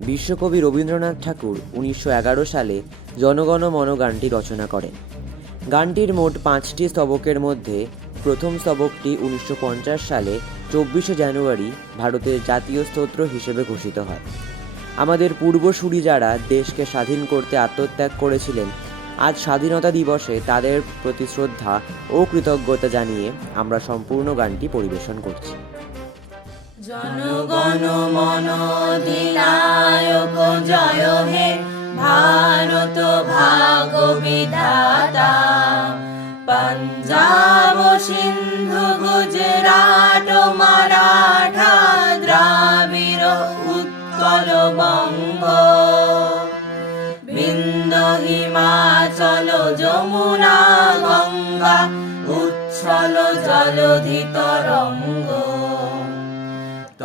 বিশ্বকবি রবীন্দ্রনাথ ঠাকুর উনিশশো এগারো সালে জনগণ মন গানটি রচনা করেন। গানটির মোট পাঁচটি স্তবকের মধ্যে প্রথম স্তবকটি উনিশশো পঞ্চাশ সালে চব্বিশে জানুয়ারি ভারতের জাতীয় স্তোত্র হিসেবে ঘোষিত হয়। আমাদের পূর্বসূরি যারা দেশকে স্বাধীন করতে আত্মত্যাগ করেছিলেন, আজ স্বাধীনতা দিবসে তাদের প্রতি শ্রদ্ধা ও কৃতজ্ঞতা জানিয়ে আমরা সম্পূর্ণ গানটি পরিবেশন করছি। জনগণ মন অধিনায়ক জয় হে ভারত ভাগ বিধাতা। পঞ্জাব সিন্ধু গুজরাট মারাঠা দ্রাবিড় উৎকল বঙ্গ। বিন্দ হিমাচল যমুনা গঙ্গা উচ্ছল জলধি তরঙ্গ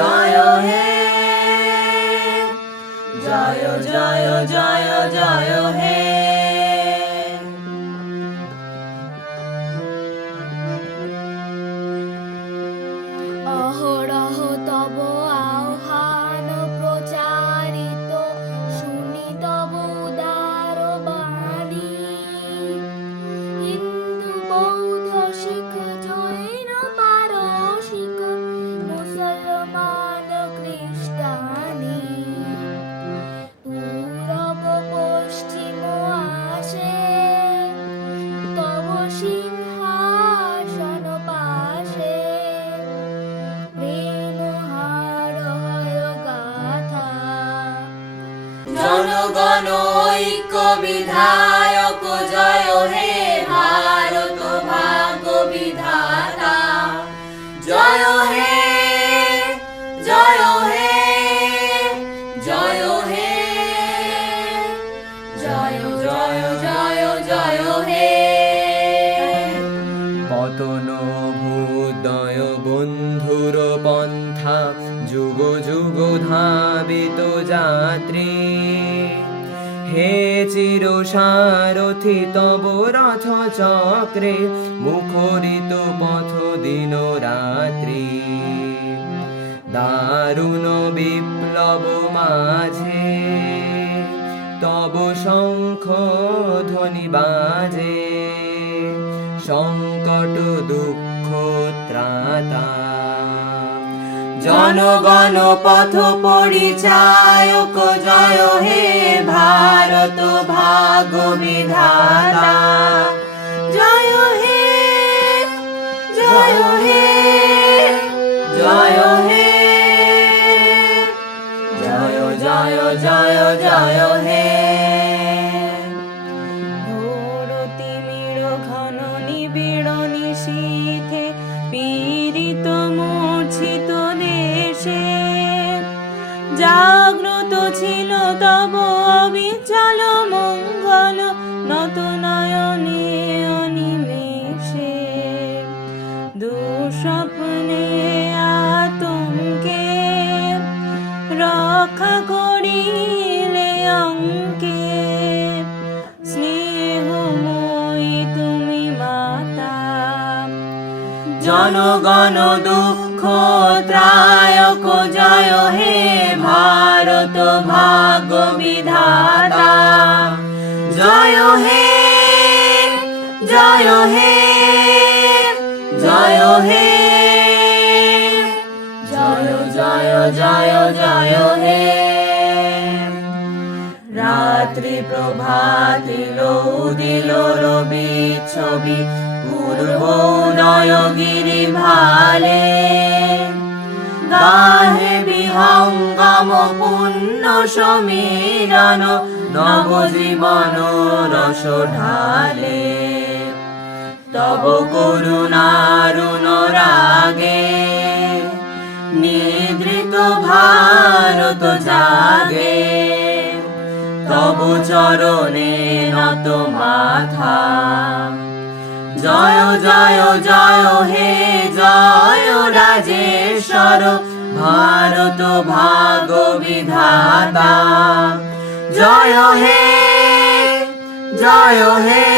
জয় হে। জয় জয় জয় জয় হে। ঐক্য বিধায়ক জয় হে ভারত ভাগ বিধাতা জয় হে জয় হে জয় হে, জয় জয় জয় জয় হে। পতন ভূদয় বন্ধুর পন্থা, যুগ যুগ ধাবিত যাত্রী। হে চির সারথি তব রথ চক্রে মুখরিত পথ দিন রাত্রি। দারুণ বিপ্লব মাঝে, তব শঙ্খ ধ্বনি বাজে। সংকট জনগণ পথ পরিচায়ক, জয় হে ভারত, ভাগ বিধাতা। জয় হে জয় হে জয় হে। জয় জয় জয় জয় হে জাগ্রত ছিল তব অবিচল মঙ্গল নত নয়নে অনিমেষে। দুঃস্বপ্নে আতঙ্কে রক্ষা করিলে অঙ্কে। তুমি মাতা। জনগণ দুঃখ ত্রায়ক জয় হে ভারত ভাগ্য বিধাতা। জয় হে জয় হে জয় হে, জয় জয় জয় জয় হে রাত্রি প্রভাতি দিল রবি ছবি পূর্ব নয়গিরি ভালে। গাহে বিহঙ্গম পুণ্য সমীরণ, নবজীবন রস ঢালে। তব করুণারুণ রাগে, নিদ্রিত ভারত জাগে। তব চরণে নত মাথা। জয় জয় জয়, হে জয়, রাজেশ্বর, ভারত ভাগ বিধাতা। জয়, হে জয়, হে